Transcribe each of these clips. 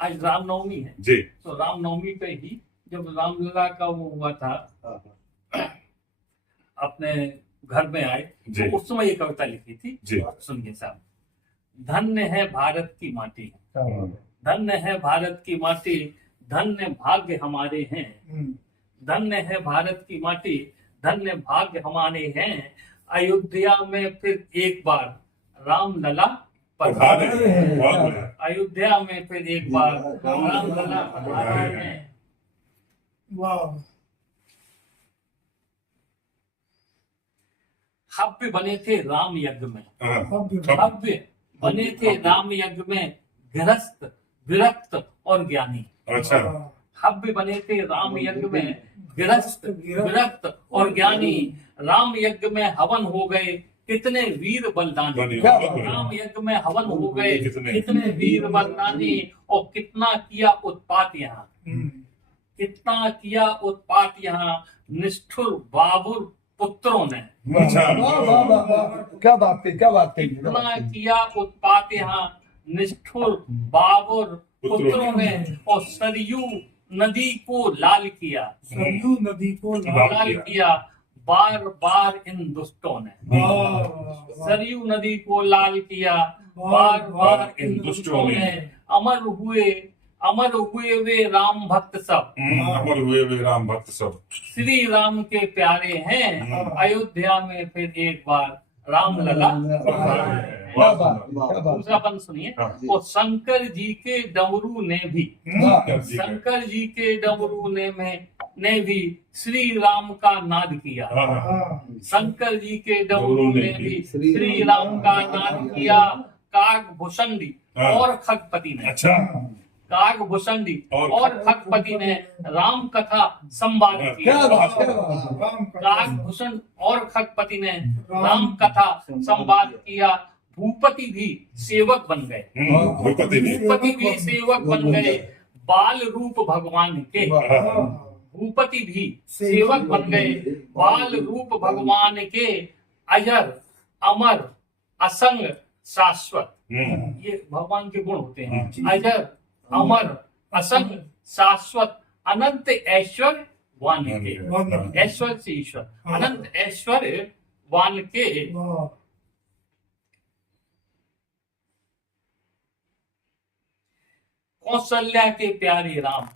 आज रामनवमी है जी तो रामनवमी पे ही जब रामलला का वो हुआ था अपने घर में आए जी। तो उस समय ये कविता लिखी थी। जी। सुनिए साहब। धन्य है भारत की माटी, धन्य है भारत की माटी, धन्य भाग्य हमारे हैं। धन्य है भारत की माटी, धन्य भाग्य हमारे हैं। अयोध्या में फिर एक बार रामलला पधारे हैं। अयोध्या में फिर एक बार रामलला पधारे हैं। वाह। हव्य बने थे राम यज्ञ में, भव्य। हव्य बने थे राम यज्ञ में, गृहस्थ विरक्त और ज्ञानी। अच्छा हव्य बने थे राम यज्ञ में, गृहस्थ विरक्त और ज्ञानी। राम यज्ञ में हवन हो गए कितने वीर बलिदानी। राम यज्ञ में हवन हो गए कितने वीर बलिदानी। और कितना किया उत्पात यहाँ, कितना किया उत्पात यहाँ, निष्ठुर बाबुर पुत्रों ने। अच्छा वाह वाह वाह वाह। क्या बात है, क्या बात है। कितना किया उत्पात यहाँ, निष्ठुर बाबुर पुत्रों ने। और सरयू नदी को लाल किया, सरयू नदी को लाल किया बार बार इन दुष्टों ने। सरयू नदी को लाल किया बार बार इन दुष्टों ने। अमर हुए वे राम भक्त सब, अमर हुए वे राम भक्त सब, श्री राम के प्यारे हैं। अयोध्या में फिर एक बार रामलला पधारे हैं। क्या बात, क्या बात। दूसरा बंद सुनिए। और शंकर जी के डमरू ने भी, शंकर जी के डमरू ने भी श्री राम का नाद किया। शंकर जी के डमरू ने भी श्री राम का नाद किया। काकभूषणी और खगपति ने, अच्छा काकभूषणी और खगपति ने राम कथा संवाद किया। काकभूषण और खगपति ने राम कथा संवाद किया। भूपति भी सेवक बन गए, भूपति भी सेवक बन गए बाल रूप भगवान के। भूपति भी सेवक बन गए बाल रूप भगवान के। अजर अमर असंग शाश्वत, ये भगवान के गुण होते हैं। अजर अमर असंग शाश्वत अनंत ऐश्वर्य वान के। ऐश्वर्य से ईश्वर, अनंत ऐश्वर्य वान के। कौशल्या के प्यारे राम,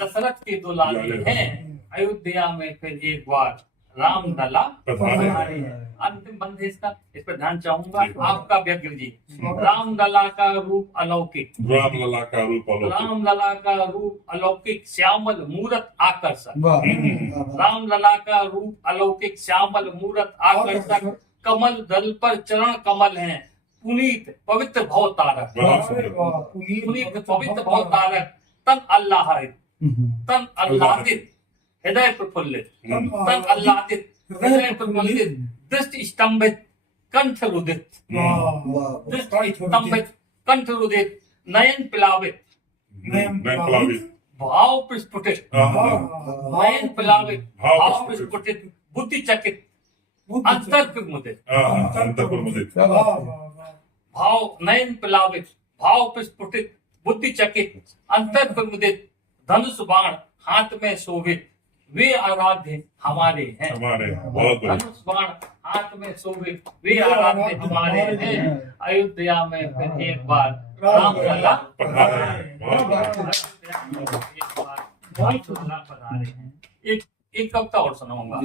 दशरथ के दुलारे हैं। अयोध्या में फिर एक बार रामलला पधारे हैं। अंतिम बंद है इसका, इस पर ध्यान चाहूंगा आपका व्यग्र जी। रामलला का रूप अलौकिक, रामलला का रूप अलौकिक, रामलला का रूप अलौकिक श्यामल मूरत आकर्षक। रामलला का रूप अलौकिक श्यामल मूरत आकर्षक। कमल दल पर चरण कमल हैं, पुनीत पवित्र भव तारक। पुनीत पवित्र भव तारक। तन आह्लादित, तन आह्लादित हृदय प्रफुल्लित, तन आह्लादित हृदय प्रफुल्लित। दृष्टि स्तंभित कंठ रुदित, दृष्टि स्तंभित कंठ रुदित। नयन प्लावित, भाव प्रस्फुटित, नयन प्लावित भाव प्रस्फुटित। बुद्धि चकित अंतर प्रमुदित, भाव नयन प्लावित भाव प्रस्फुटित। बुद्धि चकित अंतर प्रमुदित। धनुष बाण हाथ में शोभित, वे आराध्य हमारे हैं। धनुष बाण हाथ में शोभित, वे आराध्य हमारे हैं। अयोध्या में फिर एक बार रामलला पधारे हैं। एक कविता और सुनाऊंगा।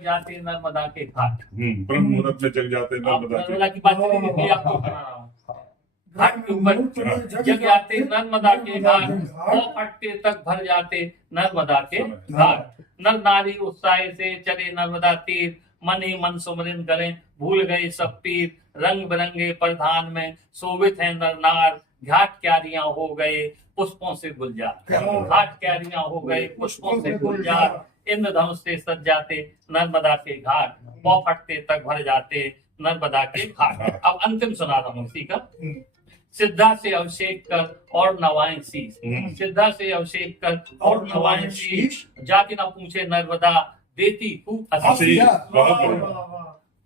जाते नर्मदा के घाट, ब्रह्म मुहूर्त में जग जाते नर्मदा की बात करेंगे, आपको सुना रहा हूँ। घाट के ऊपर जग जाते नर्मदा के घाट, और फटते तक भर जाते नर्मदा के घाट। नर नारी उत्साह से चले नर्मदा तीर, मन ही मन सुमरिन करें भूल गए सब पीर। रंग बिरंगे प्रधान में शोभित है नर नार, घाट क्यारियां हो गए पुष्पों से गुलजार। घाट क्यारियां हो गए पुष्पों से गुलजार। इंद्रधनुष से सज जाते नर्मदा के घाट, पौ फटते तक भर जाते नर्मदा के घाट। अब अंतिम सुना रहा हूँ इसी का। सिद्धा से अभिषेक कर और नवाएं शीश, सिद्धा से अभिषेक कर और नवाएं शीश। जाति न पूछे नर्मदा देती खूब आशीष।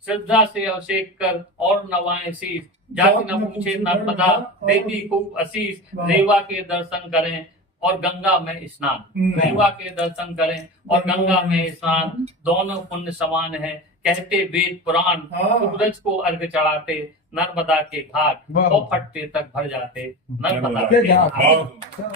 श्रद्धा से अभिषेक कर और नवाएं शीश, जाति न पूछे नर्मदा देती खूब आशीष, रेवा के दर्शन करें और गंगा में स्नान, रेवा के दर्शन करें और गंगा में स्नान, दोनों पुण्य समान है कहते वेद पुराण, सूरज को अर्घ चढ़ाते नर्मदा के घाट, और फटते तक भर जाते नर्मदा के घाट।